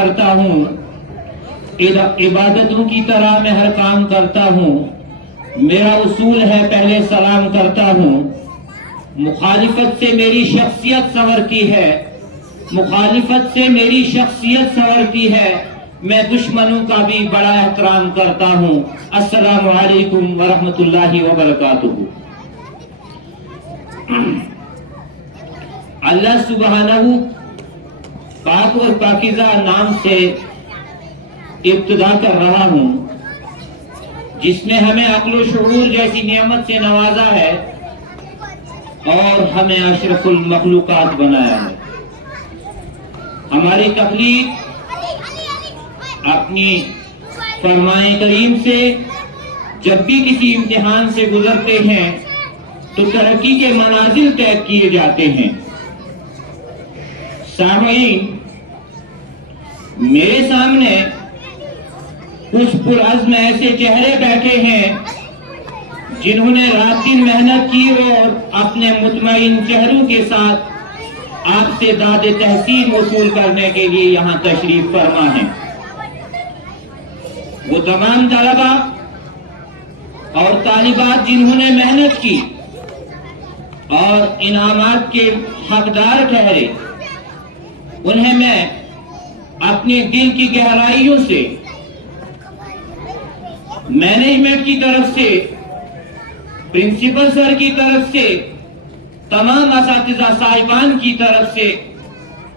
करता हूँ, इबादतों की तरह मैं हर काम करता हूँ। मेरा उसूल है पहले सलाम करता हूँ। मुखालिफत से मेरी शख्सियत संवरती है, मुखालिफत से मेरी शख्सियत संवरती है। मैं दुश्मनों का भी बड़ा एहतराम करता हूँ। अस्सलामु अलैकुम वरहमतुल्लाहि वबरकातुहू। अल्लाह सुब्हानहू पाक और पाकीज़ा नाम से इब्तिदा कर रहा हूँ, जिसने हमें अक्ल शऊर जैसी नेमत से नवाजा है और हमें अशरफुल मखलूकात बनाया है। हमारी तख्लीक अपनी फरमाए करीम से जब भी किसी इम्तिहान से गुजरते हैं तो तरक्की के मनाजिल तय किए जाते हैं। सामीन, मेरे सामने कुछ पुरअज़्म ऐसे चेहरे बैठे हैं जिन्होंने रात दिन मेहनत की और अपने मुतमईन चेहरों के साथ आपसे दादे तहसीन वसूल करने के लिए यहाँ तशरीफ फरमा है। वो तमाम तलबा और तालिबात जिन्होंने मेहनत की और इनामात के हकदार ठहरे, उन्हें मैं अपने दिल की गहराइयों से, मैनेजमेंट की तरफ से, प्रिंसिपल सर की तरफ से, तमाम असातिज़ा साहिबान की तरफ से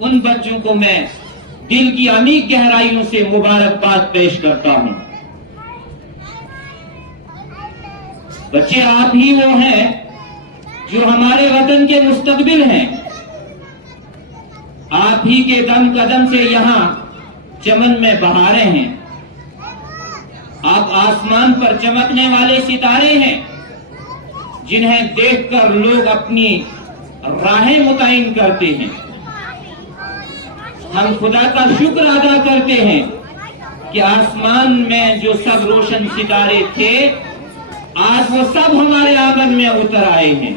उन बच्चों को मैं दिल की अमीर गहराइयों से मुबारकबाद पेश करता हूं। बच्चे, आप ही वो हैं जो हमारे वतन के मुस्तकबिल हैं। आप ही के दम कदम से यहाँ चमन में बहारें हैं। आप आसमान पर चमकने वाले सितारे हैं जिन्हें देखकर लोग अपनी राहें मुतय्यन करते हैं। हम खुदा का शुक्र अदा करते हैं कि आसमान में जो सब रोशन सितारे थे, आज वो सब हमारे आंगन में उतर आए हैं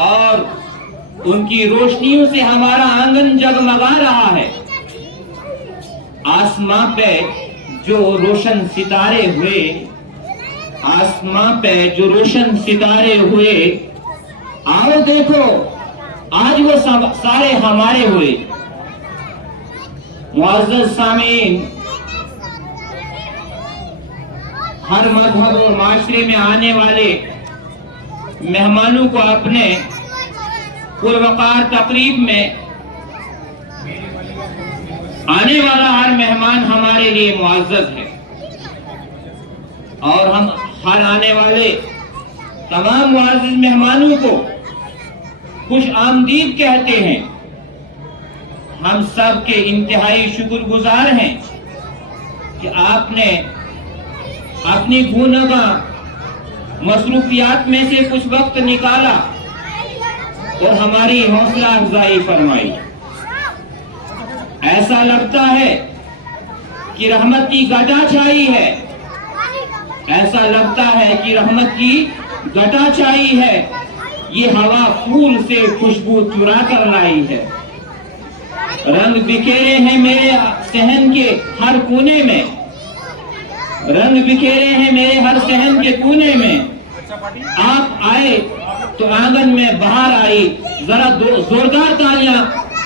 और उनकी रोशनियों से हमारा आंगन जगमगा रहा है। आसमां पे जो रोशन सितारे हुए, आसमां पे जो रोशन सितारे हुए, आओ देखो आज वो सब सारे हमारे हुए। मुअज़्ज़ज़ सामीन, हर मजहब और माशरे में आने वाले मेहमानों को अपने पुरवकार तकरीब में आने वाला हर मेहमान हमारे लिए मुअज़्ज़ज़ है और हम हर आने वाले तमाम मुअज़्ज़ज़ मेहमानों को खुश आमदीद कहते हैं। हम सब के इंतहाई शुक्रगुजार हैं कि आपने अपनी गुनगा मसरूफियात में से कुछ वक्त निकाला और हमारी हौसला अफजाई फरमाई। ऐसा लगता है कि रहमत की घटा छाई है, ऐसा लगता है कि रहमत की घटा छाई है। ये हवा फूल से खुशबू चुरा कर लाई है। रंग बिखेरे हैं मेरे सहन के हर कोने में, रंग बिखेरे हैं मेरे हर सहन के कोने में। आप आए तो आंगन में बाहर आई। जरा जोरदार तालियां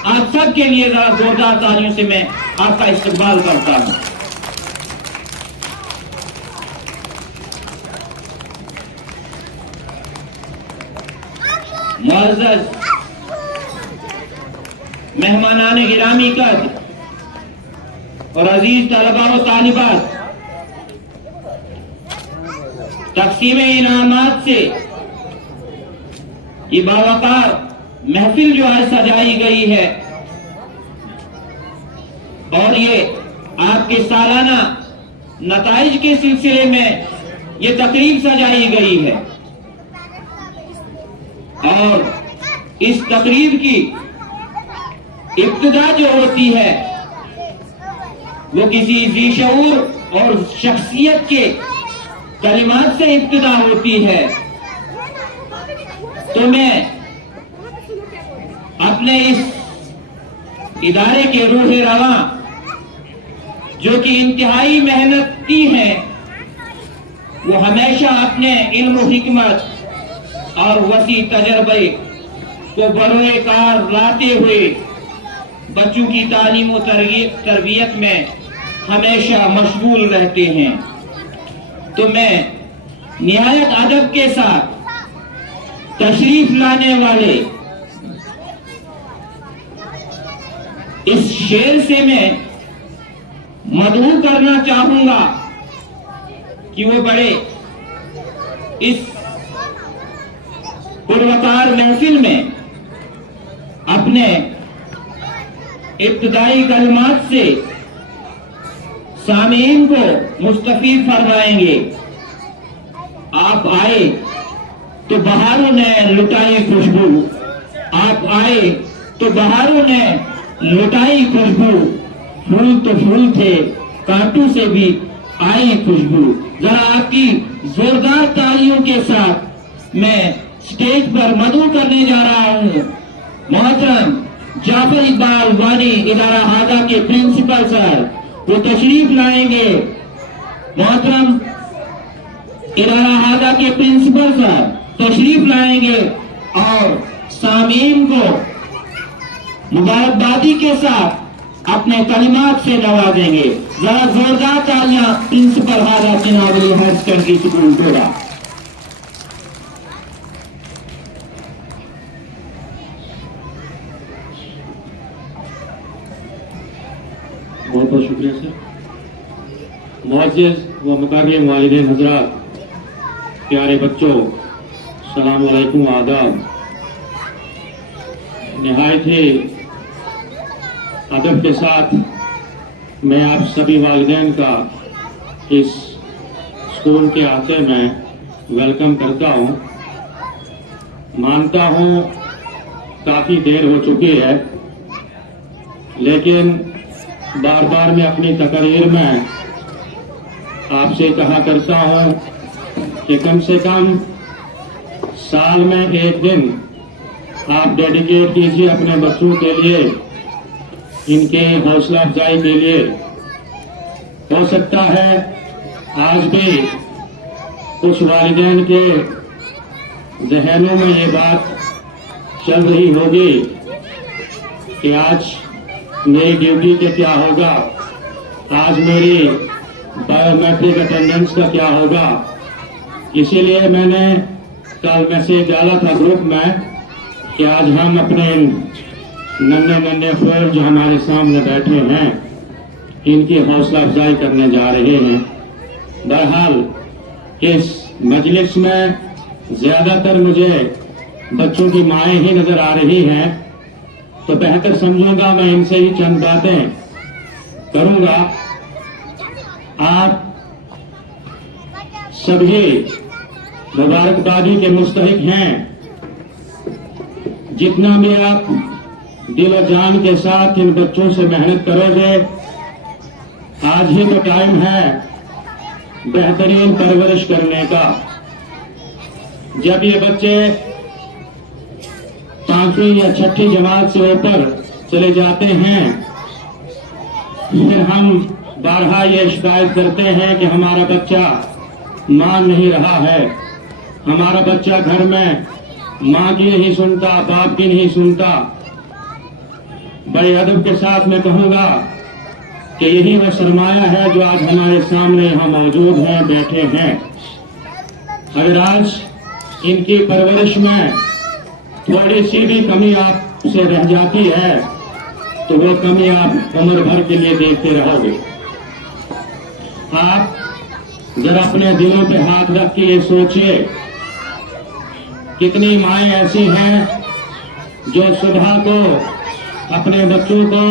आप सब के लिए, जरा जोरदार तालियों से मैं आपका इस्तकबाल करता हूं। मुअज़्ज़ज़ मेहमानान गिरामी कद और अजीज तलबा व तालिबात, तक़सीम इनामात से ये बावकार महफिल जो आज सजाई गई है और ये आपके सालाना नताइज के सिलसिले में ये तकरीब सजाई गई है और इस तकरीब की इब्तिदा जो होती है वो किसी ज़ी शऊर और शख्सियत के कलिमात से इब्तिदा होती है। तो मैं अपने इदारे के रूह रवां जो कि इंतहाई मेहनती हैं, वो हमेशा अपने इल्म हिकमत और वसी तजर्बे को बरोए कार लाते हुए बच्चों की तालीम और तरबियत में हमेशा मशगूल रहते हैं। तो मैं निहायत अदब के साथ तशरीफ लाने वाले इस शेर से मैं मदहू करना चाहूंगा कि वो बड़े इस पुरवकार महफिल में अपने इब्तदाई कलमात से सामीन को मुस्तफीद फरमाएंगे। आप आए तो बहारों ने लुटाई खुशबू, आप आए तो बहारों ने लुटाई खुशबू, फूल तो फूल थे कांटों से भी आई खुशबू। जरा आपकी जोरदार तालियों के साथ मैं स्टेज पर मदऊ करने जा रहा हूं मोहतरम जाफर इकबाल वानी इदारा हादा के प्रिंसिपल सर, वो तशरीफ लाएंगे। मोहतरम इदारा हादा के प्रिंसिपल सर तशरीफ लाएंगे और सामीन को मुबारकबादी के साथ अपने कलिमात से नवाजेंगे। जरा जोरदार तालियां प्रिंसिपल हादा चिनावली हायर सेकेंडरी स्कूल डोरा। बहुत बहुत शुक्रिया सर। मुअज़्ज़िज़ व मुकर्रम वालिदैन हज़रात, प्यारे बच्चों, सलाम अलैकुम, आदाब। निहायत ही अदब के साथ मैं आप सभी वालिदैन का इस स्कूल के आते में वेलकम करता हूँ। मानता हूँ काफ़ी देर हो चुकी है, लेकिन बार बार मैं अपनी तकरीर में आपसे कहा करता हूँ कि कम से कम साल में एक दिन आप डेडिकेट कीजिए अपने बच्चों के लिए, इनके हौसला अफजाई के लिए। हो सकता है आज भी कुछ वालिदैन के जहनों में ये बात चल रही होगी कि आज मेरी ड्यूटी के क्या होगा, आज मेरी बायोमेट्रिक अटेंडेंस का क्या होगा। इसीलिए मैंने कल मैसेज डाला था ग्रुप में कि आज हम अपने नन्हे नन्हे फौज जो हमारे सामने बैठे हैं, इनकी हौसला अफजाई करने जा रहे हैं। बहरहाल इस मजलिस में ज़्यादातर मुझे बच्चों की माएँ ही नज़र आ रही हैं, तो बेहतर समझूंगा मैं इनसे ही चंद बातें करूंगा। आप सभी मुबारकबादी के मुस्तहिक हैं। जितना भी आप दिल और जान के साथ इन बच्चों से मेहनत करोगे, आज ही तो टाइम है बेहतरीन परवरिश करने का। जब ये बच्चे 5वीं या 6ठी जमात से ऊपर चले जाते हैं, फिर हम बारहा ये शिकायत करते हैं कि हमारा बच्चा मान नहीं रहा है, हमारा बच्चा घर में माँ की नहीं सुनता, बाप की नहीं सुनता। बड़े अदब के साथ मैं कहूँगा कि यही वो सरमाया है जो आज हमारे सामने यहाँ मौजूद हैं, बैठे हैं। अगर आज इनकी परवरिश में थोड़ी सी भी कमी आपसे रह जाती है तो वो कमी आप उम्र भर के लिए देखते रहोगे। आप जरा अपने दिलों पे हाथ रख के ये सोचिए, कितनी माएँ ऐसी हैं जो सुबह को अपने बच्चों को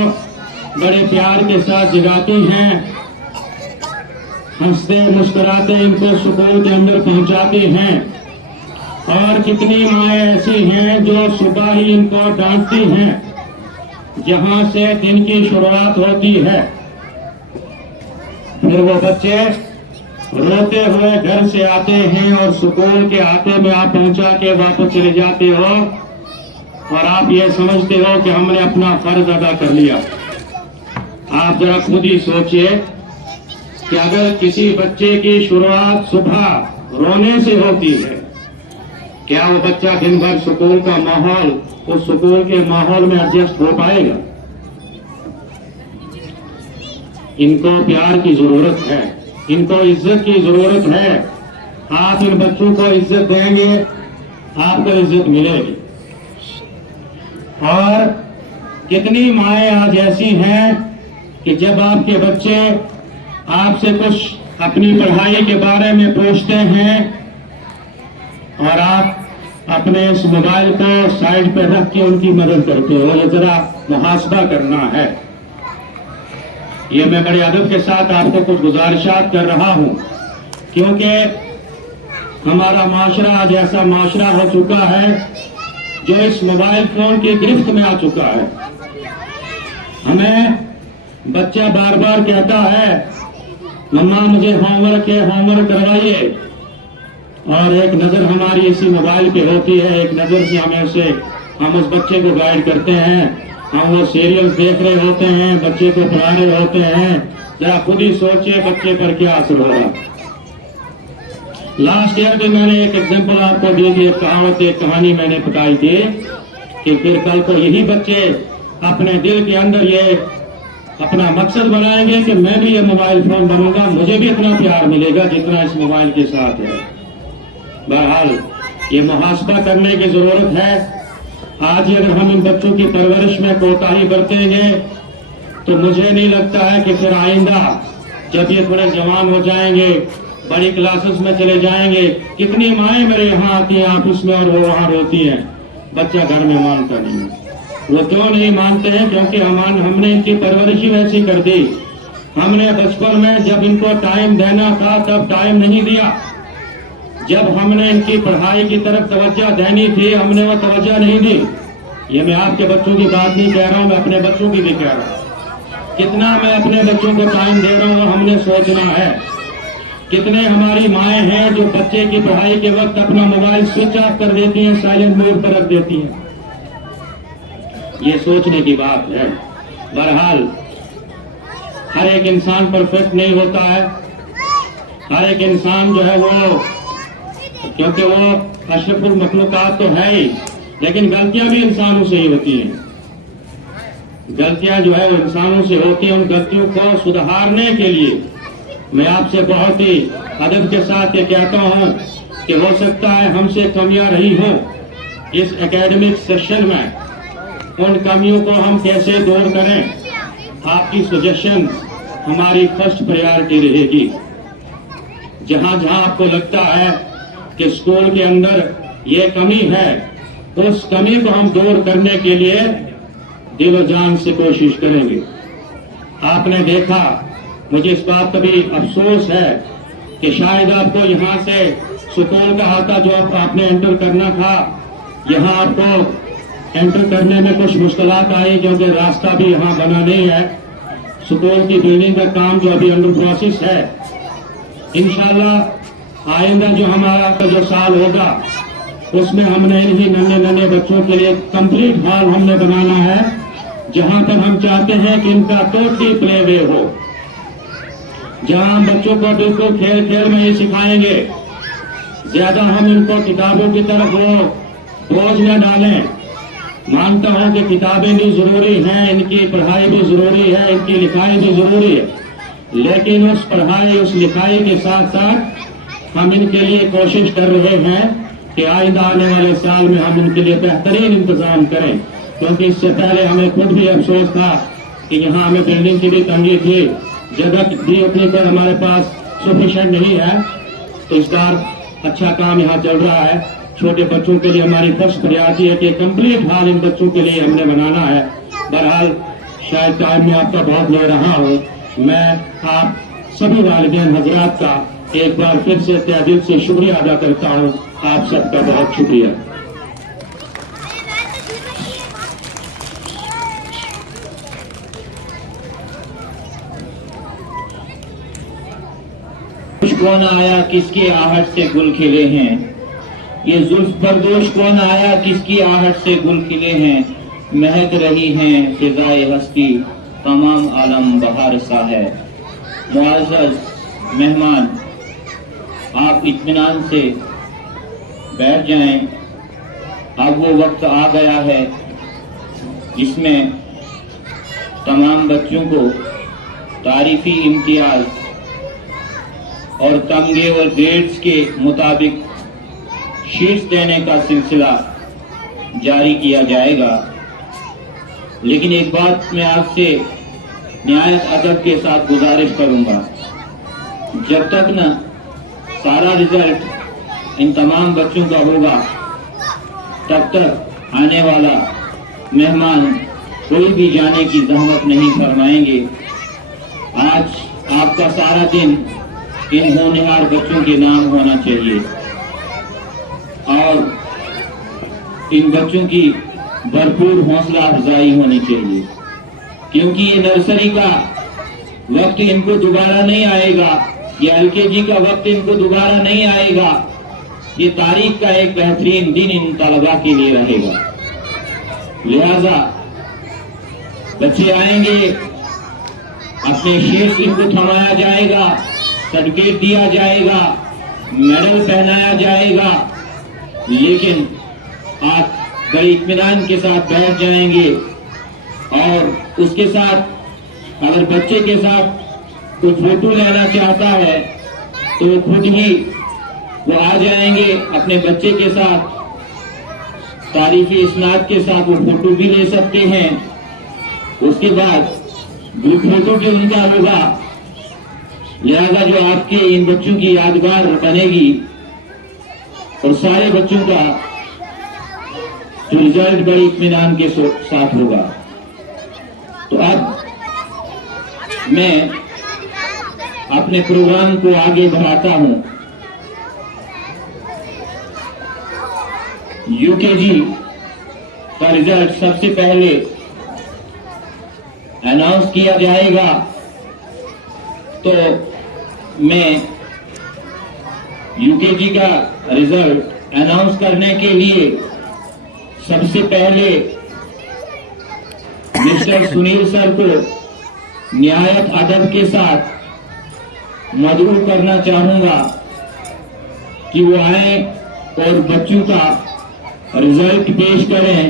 बड़े प्यार के साथ जगाती हैं, हंसते मुस्कुराते इनको सुकून के अंदर पहुंचाती हैं, और कितनी माएँ ऐसी हैं जो सुबह ही इनको डांटती हैं जहां से दिन की शुरुआत होती है। फिर वो बच्चे रोते हुए घर से आते हैं और सुकून के आते में आप पहुंचा के वापस चले जाते हो, और आप ये समझते हो कि हमने अपना फर्ज अदा कर लिया। आप जरा खुद ही सोचिए कि अगर किसी बच्चे की शुरुआत सुबह रोने से होती है, क्या वो बच्चा दिन भर स्कूल का माहौल, उस स्कूल के माहौल में एडजस्ट हो पाएगा? इनको प्यार की जरूरत है, इनको इज्जत की जरूरत है। आप इन बच्चों को इज्जत देंगे, आपको इज्जत मिलेगी। और कितनी माएँ आज ऐसी हैं कि जब आपके बच्चे आपसे कुछ अपनी पढ़ाई के बारे में पूछते हैं और आप अपने इस मोबाइल को साइड पर रख के उनकी मदद करते हो, ये जरा मुहासबा करना है। ये मैं बड़े अदब के साथ आपको कुछ गुजारिशात कर रहा हूं, क्योंकि हमारा माशरा आज ऐसा माशरा हो चुका है जो इस मोबाइल फोन की गिरफ्त में आ चुका है। हमें बच्चा बार बार कहता है, मम्मा मुझे होमवर्क करवाइए, और एक नजर हमारी इसी मोबाइल पे होती है, एक नजर से हम उस बच्चे को गाइड करते हैं, हम वो सीरियल्स देख रहे होते हैं, बच्चे को पढ़ा रहे होते हैं। जरा खुद ही सोचिए बच्चे पर क्या असर हो रहा। लास्ट ईयर भी मैंने एक एग्जाम्पल आपको दी थी, एक कहावत, एक कहानी मैंने बताई थी कि फिर कल को यही बच्चे अपने दिल के अंदर ये अपना मकसद बनाएंगे कि मैं भी ये मोबाइल फोन बनूंगा, मुझे भी इतना प्यार मिलेगा जितना इस मोबाइल के साथ है। बहरहाल ये मुहासबा करने की जरूरत है। आज अगर हम इन बच्चों की परवरिश में कोताही बरतेंगे तो मुझे नहीं लगता है कि फिर आइंदा जब ये थोड़े जवान हो जाएंगे, बड़ी क्लासेस में चले जाएंगे, कितनी माएँ मेरे यहाँ आती हैं ऑफिस में और वो वहाँ रोती हैं, बच्चा घर में मानता नहीं है। वो क्यों नहीं मानते हैं? क्योंकि हमने इनकी परवरिश ही वैसी कर दी। हमने बचपन में जब इनको टाइम देना था तब टाइम नहीं दिया, जब हमने इनकी पढ़ाई की तरफ तवज्जो देनी थी हमने वो तवज्जो नहीं दी। ये मैं आपके बच्चों की बात नहीं कह रहा हूँ, मैं अपने बच्चों की भी कह रहा हूँ। कितना मैं अपने बच्चों को टाइम दे रहा हूँ हमने सोचना है। कितने हमारी माएँ हैं जो बच्चे की पढ़ाई के वक्त अपना मोबाइल स्विच ऑफ कर देती हैं, साइलेंट मोड पर रख देती हैं। ये सोचने की बात है। बहरहाल हर एक इंसान परफेक्ट नहीं होता है, हर एक इंसान जो है वो, क्योंकि वो अशरफुल मखलूकात तो है ही, लेकिन गलतियां भी इंसानों से ही होती हैं। गलतियां जो है वो इंसानों से होती हैं। उन गलतियों को सुधारने के लिए मैं आपसे बहुत ही अदब के साथ ये कहता हूं कि हो सकता है हमसे कमियां रही हों इस एकेडमिक सेशन में, उन कमियों को हम कैसे दूर करें, आपकी सजेशन हमारी फर्स्ट प्रायोरिटी रहेगी। जहां जहां आपको लगता है कि स्कूल के अंदर ये कमी है, उस कमी को हम दूर करने के लिए दिलो जान से कोशिश करेंगे। आपने देखा, मुझे इस बात का भी अफसोस है कि शायद आपको यहाँ से स्कूल का आता जो आपने एंटर करना था, यहाँ आपको एंटर करने में कुछ मुश्किलात आई क्योंकि रास्ता भी यहाँ बना नहीं है। स्कूल की बिल्डिंग का काम जो अभी अंडर प्रोसेस है, इंशाल्लाह आइंदा जो हमारा जो साल होगा उसमें हमने इन्हीं नन्हे बच्चों के लिए कंप्लीट हॉल हमने बनाना है, जहां पर हम चाहते हैं कि इनका टोटली प्ले वे हो, जहां हम बच्चों को बिल्कुल खेल खेल में ही सिखाएंगे। ज्यादा हम इनको किताबों की तरफ वो बोझ न डालें। मानता हूं कि किताबें भी जरूरी हैं, इनकी पढ़ाई भी जरूरी है, इनकी लिखाई भी जरूरी है, लेकिन उस पढ़ाई उस लिखाई के साथ साथ हम इनके लिए कोशिश कर रहे हैं कि आइंदा आने वाले साल में हम इनके लिए बेहतरीन इंतजाम करें। क्योंकि इससे पहले हमें खुद भी अफसोस था कि यहाँ हमें बिल्डिंग की भी तंगी थी, जगह भी उतनी पर हमारे पास सफिशिएंट नहीं है। तो इस बार अच्छा काम यहाँ चल रहा है। छोटे बच्चों के लिए हमारी फर्स्ट प्रायोरिटी है कि कंप्लीट हॉल इन बच्चों के लिए हमने बनाना है। बहरहाल शायद टाइम में आपका बहुत ले रहा हूँ, मैं आप सभी वालिदैन हजरात का एक बार फिर से तहे दिल से शुक्रिया अदा करता हूँ। आप सबका बहुत शुक्रिया। कौन आया, किसके आहट से गुल खिले हैं, ये जुल्फ बरदोश कौन आया, किसकी आहट से गुल खिले हैं, महक रही हैं फिजाए हस्ती, तमाम आलम बहार सा है। मुआज़्ज़ज़ मेहमान, आप इत्मीनान से बैठ जाएं। अब वो वक्त आ गया है जिसमें तमाम बच्चों को तारीफी इम्तियाज और तमगे और ग्रेड्स के मुताबिक शीट्स देने का सिलसिला जारी किया जाएगा। लेकिन एक बात मैं आपसे निहायत अदब के साथ गुजारिश करूंगा, जब तक न सारा रिजल्ट इन तमाम बच्चों का होगा, तब तक आने वाला मेहमान कोई भी जाने की जहमत नहीं फरमाएंगे। आज आपका सारा दिन इन होनहार बच्चों के नाम होना चाहिए और इन बच्चों की भरपूर हौसला अफजाई होनी चाहिए, क्योंकि ये नर्सरी का वक्त इनको दोबारा नहीं आएगा, ये LKG का वक्त इनको दोबारा नहीं आएगा। ये तारीख का एक बेहतरीन दिन इन तलबा के लिए रहेगा। लिहाजा बच्चे आएंगे, अपने शीट्स इनको थमाया जाएगा, सर्टिफिकेट दिया जाएगा, मेडल पहनाया जाएगा, लेकिन आप बड़े इत्मीनान के साथ बैठ जाएंगे और उसके साथ अगर बच्चे के साथ कोई फोटो लेना चाहता है तो खुद ही वो आ जाएंगे, अपने बच्चे के साथ तारीफी इस्नाद के साथ वो फोटो भी ले सकते हैं। उसके बाद ग्रुप फोटो भी उनका होगा। लिहाजा जो आपके इन बच्चों की यादगार बनेगी और सारे बच्चों का जो रिजल्ट बड़े इत्मीनान के साथ होगा। तो अब मैं अपने प्रोग्राम को आगे बढ़ाता हूं। UKG का रिजल्ट सबसे पहले अनाउंस किया जाएगा, तो मैं UKG का रिजल्ट अनाउंस करने के लिए सबसे पहले मिस्टर सुनील सर को निहायत अदब के साथ मदऊ करना चाहूंगा कि वो आए और बच्चों का रिजल्ट पेश करें।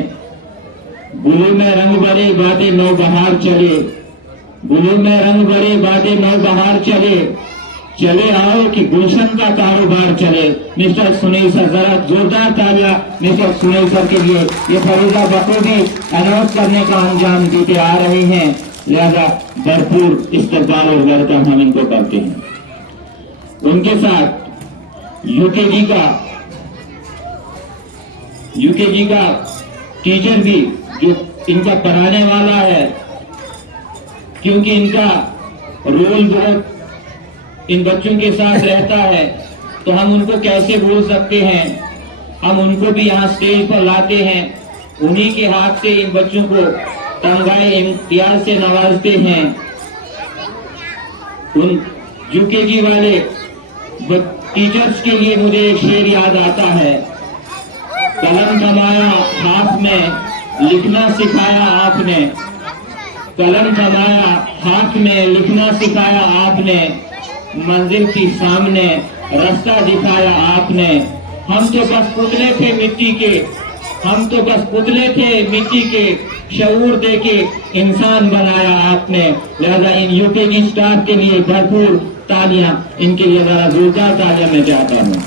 गुलू में रंग भरे बातें नौ बहार चले, गुलू में रंग भरे बातें नौ बहार चले, चले आओ कि गुलशन का कारोबार चले। मिस्टर सुनील सर, जरा जोरदार तालियां मिस्टर सुनील सर के लिए। ये फरीदा बखूबी अनाउंस करने का अंजाम देते आ रहे हैं, लिहाजा भरपूर इस्तकबाल और वेलकम हम इनको करते हैं। उनके साथ UKG का टीचर भी जो इनका पढ़ाने वाला है, क्योंकि इनका रोल बहुत इन बच्चों के साथ रहता है, तो हम उनको कैसे भूल सकते हैं। हम उनको भी यहाँ स्टेज पर लाते हैं, उन्हीं के हाथ से इन बच्चों को तमगाए इम्तियाज से नवाजते हैं। उन UKG वाले टीचर्स के लिए मुझे एक शेर याद आता है, कलम थमाया हाथ में लिखना सिखाया आपने, कलम थमाया हाथ में लिखना सिखाया आपने, मंजिल की सामने रास्ता दिखाया आपने। हम तो बस पुतले थे मिट्टी के, हम तो बस पुतले थे मिट्टी के, शऊर देके इंसान बनाया आपने। लिहाजा इन UKG स्टाफ के लिए भरपूर तालियां, इनके लिए जरा जोरदार तालियां मैं चाहता हूँ।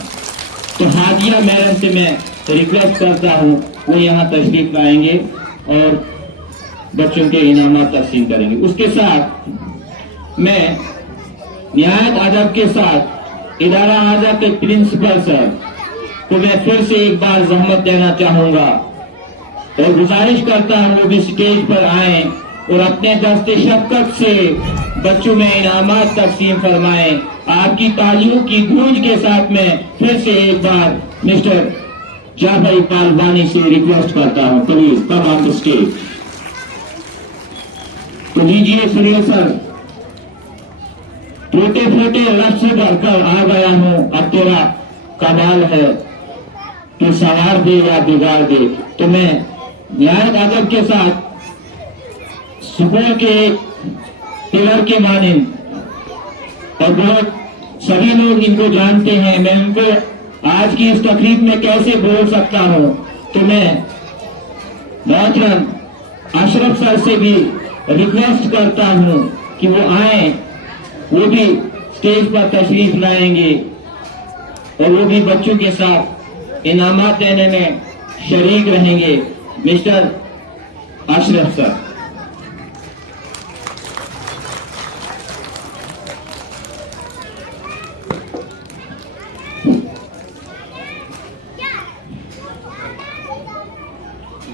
तो हादिया मैडम से मैं रिक्वेस्ट करता हूँ वो यहाँ तशरीफ लाएंगे और बच्चों के इनामात तकसीम करेंगे। उसके साथ मैं निहायत अदब के साथ इदारा आजा के प्रिंसिपल सर को मैं फिर से एक बार जहमत देना चाहूंगा और गुजारिश करता हूँ वो भी स्टेज पर आए और अपने दस्ते शफकत से बच्चों में इनामात तकसीम फरमाएं। आपकी तालियों की गूंज के साथ में फिर से एक बार मिस्टर जाफर इकबाल वानी से रिक्वेस्ट करता हूँ, please come on the stage. तो लीजिए सुनील सर, टूटे फूटे लफ्ज से भरकर आ गया हूँ, अब तेरा कमाल है। कि संवार दे या बिगाड़ दे। तो मैं न्याय अदब के साथ सुकून के पिलर के मानिंद और बहुत सभी लोग इनको जानते हैं, मैं उनको आज की इस तकरीब में कैसे बोल सकता हूँ। तो मैं मोहतरम अशरफ सर से भी रिक्वेस्ट करता हूँ कि वो आए, वो भी स्टेज पर तशरीफ लाएंगे और वो भी बच्चों के साथ इनामात देने में शरीक रहेंगे। Mister Ashraf sir.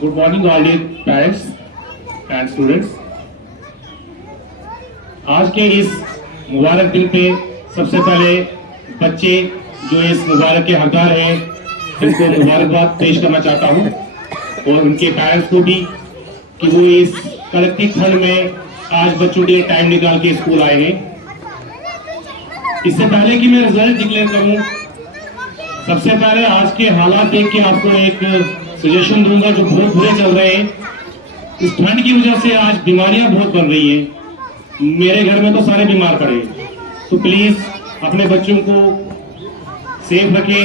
Good morning all dear parents and students. आज के इस मुबारक दिन पे सबसे पहले बच्चे जो इस मुबारक के हकदार हैं उनको मुबारकबाद पेश करना चाहता हूँ और उनके पेरेंट्स को भी कि वो इस कड़कती ठंड में आज बच्चों के टाइम निकाल के स्कूल आए हैं। इससे पहले कि मैं रिजल्ट डिक्लेयर करूँ, सबसे पहले आज के हालात देख के आपको एक सजेशन दूंगा जो बहुत बुरे चल रहे हैं। इस ठंड की वजह से आज बीमारियां बहुत बढ़ रही हैं। मेरे घर में तो सारे बीमार पड़े, तो प्लीज अपने बच्चों को सेफ रखें,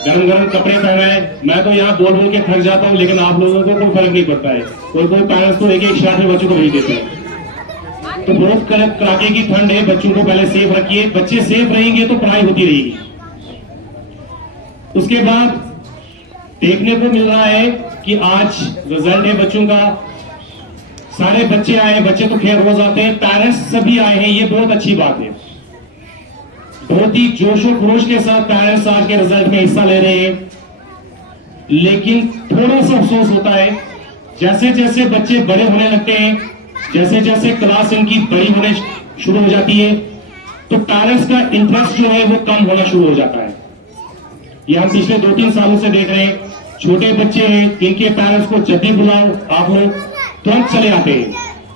गर्म गर्म कपड़े पहनाएं। मैं तो यहाँ बोल बोल के थक जाता हूँ, लेकिन आप लोगों को कोई फर्क नहीं पड़ता है। कोई पेरेंट्स तो एक एक शर्ट में बच्चों को भेज देते हैं। तो बहुत कड़ाके की ठंड है, बच्चों को पहले सेफ रखिए। बच्चे सेफ रहेंगे तो पढ़ाई होती रहेगी। उसके बाद देखने को मिल रहा है कि आज रिजल्ट है बच्चों का, सारे बच्चे आए। बच्चे तो खैर रोज आते हैं, पेरेंट्स सभी आए हैं, ये बहुत अच्छी बात है। बहुत ही जोशो खरोश के साथ पेरेंट्स आज के रिजल्ट में हिस्सा ले रहे हैं। लेकिन थोड़ा सा अफसोस होता है, जैसे जैसे बच्चे बड़े होने लगते हैं, जैसे जैसे क्लास इनकी बड़ी होने शुरू हो जाती है, तो पेरेंट्स का इंटरेस्ट जो है वो कम होना शुरू हो जाता है। ये हम पिछले 2-3 सालों से देख रहे हैं। छोटे बच्चे हैं, इनके पेरेंट्स को जब भी बुलाओ आप लोग तुरंत चले आते हैं,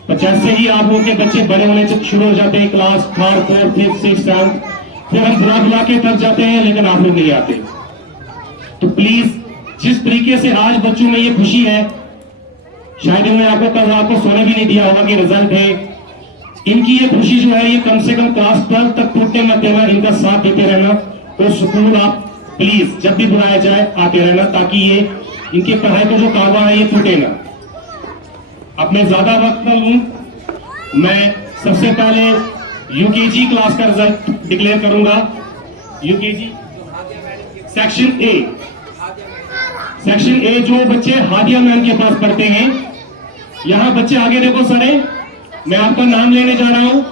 पर जैसे ही आप लोग के बच्चे बड़े होने शुरू हो जाते हैं, class 3rd, 4th, 5th, 6th, 7th, फिर हम बुला के थक जाते हैं, लेकिन आप लोग नहीं आते। तो प्लीज जिस तरीके से आज बच्चों में ये खुशी है, शायद इन्होंने आपको कल रात को सोने भी नहीं दिया होगा कि रिजल्ट है। इनकी ये खुशी जो है, ये कम से कम क्लास 12 तक टूटने मत देना, इनका साथ देते रहना। और स्कूल आप प्लीज जब भी बुलाया जाए आते रहना, ताकि ये इनकी पढ़ाई को जो कारवां है ये टूटे ना। अपने ज्यादा वक्त न लूं, मैं सबसे पहले यूकेजी क्लास का रिजल्ट डिक्लेयर करूंगा। यूकेजी सेक्शन ए जो बच्चे हादिया मैम के पास पढ़ते हैं, यहां बच्चे आगे देखो सारे, मैं आपका नाम लेने जा रहा हूं।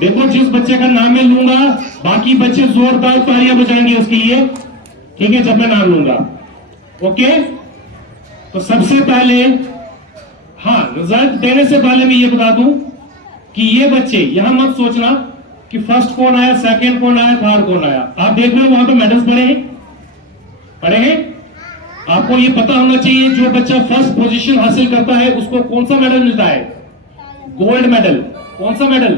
देखो जिस बच्चे का नाम मैं लूंगा, बाकी बच्चे जोरदार तालियां बजाएंगे उसके लिए, ठीक है, जब मैं नाम लूंगा। ओके, तो सबसे पहले, हाँ, रिजल्ट देने से पहले मैं ये बता दूं कि ये बच्चे यहां मत सोचना कि फर्स्ट कौन आया, सेकंड कौन आया, थर्ड कौन आया। आप देख रहे हो वहां पे मेडल्स पड़े हैं। आपको ये पता होना चाहिए जो बच्चा फर्स्ट पोजीशन हासिल करता है उसको कौन सा मेडल मिलता है? Gold medal. कौन सा मेडल?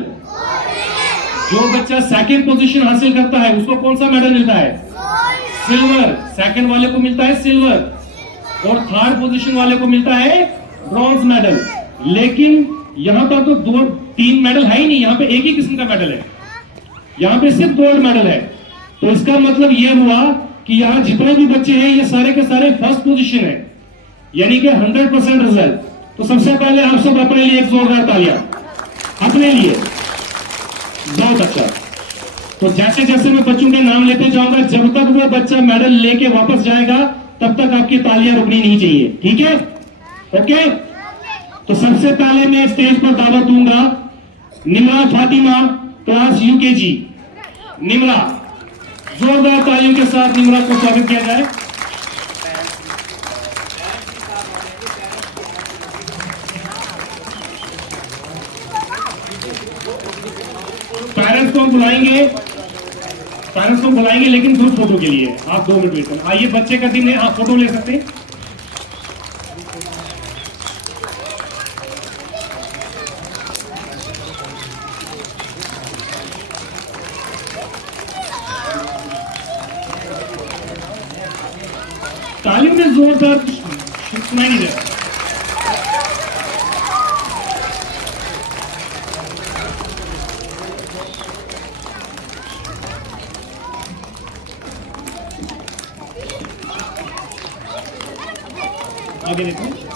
जो बच्चा सेकंड पोजीशन हासिल करता है उसको कौन सा मेडल मिलता है? सिल्वर। सेकंड वाले को मिलता है सिल्वर और थर्ड पोजीशन वाले को मिलता है ब्रॉन्ज मेडल। लेकिन यहां पर तो 2-3 मेडल है ही नहीं, यहां पे एक ही किस्म का मेडल है, यहां पे सिर्फ गोल्ड मेडल है। तो इसका मतलब यह हुआ कि यहां जितने भी बच्चे हैं ये सारे के सारे फर्स्ट पोजीशन है, यानी कि 100% रिजल्ट। तो सबसे पहले आप सब अपने लिए एक जोरदार तालियां अपने लिए। बहुत अच्छा। तो जैसे जैसे मैं बच्चों के नाम लेते जाऊंगा, जब तक वो बच्चा मेडल लेके वापस जाएगा तब तक आपकी तालियां रुकनी नहीं चाहिए, ठीक है? ओके, तो सबसे पहले मैं स्टेज पर दावत दूंगा निमरा फातिमा, क्लास यूकेजी। निमरा, जोरदार तालियों के साथ निमरा को स्वागत किया जाए। पेरेंट्स को बुलाएंगे लेकिन ग्रुप फोटो के लिए आप 2 मिनट वेट करें। आइए, बच्चे का दिन है, आप फोटो ले सकते हैं। में जोरदार सुनाई नहीं दे रहा। आगे देखो।